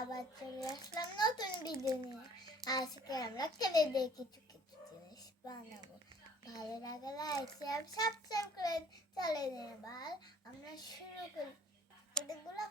আবার চলে আসলাম নতুন ভিডিও নিয়ে। আজকে আমরা খেলে দিয়ে কিছু কিছু জিনিস বানাবো। ভালো লাগে লাইক শেয়ার সাবস্ক্রাইব করে চলে এবার আমরা শুরু করি। এগুলো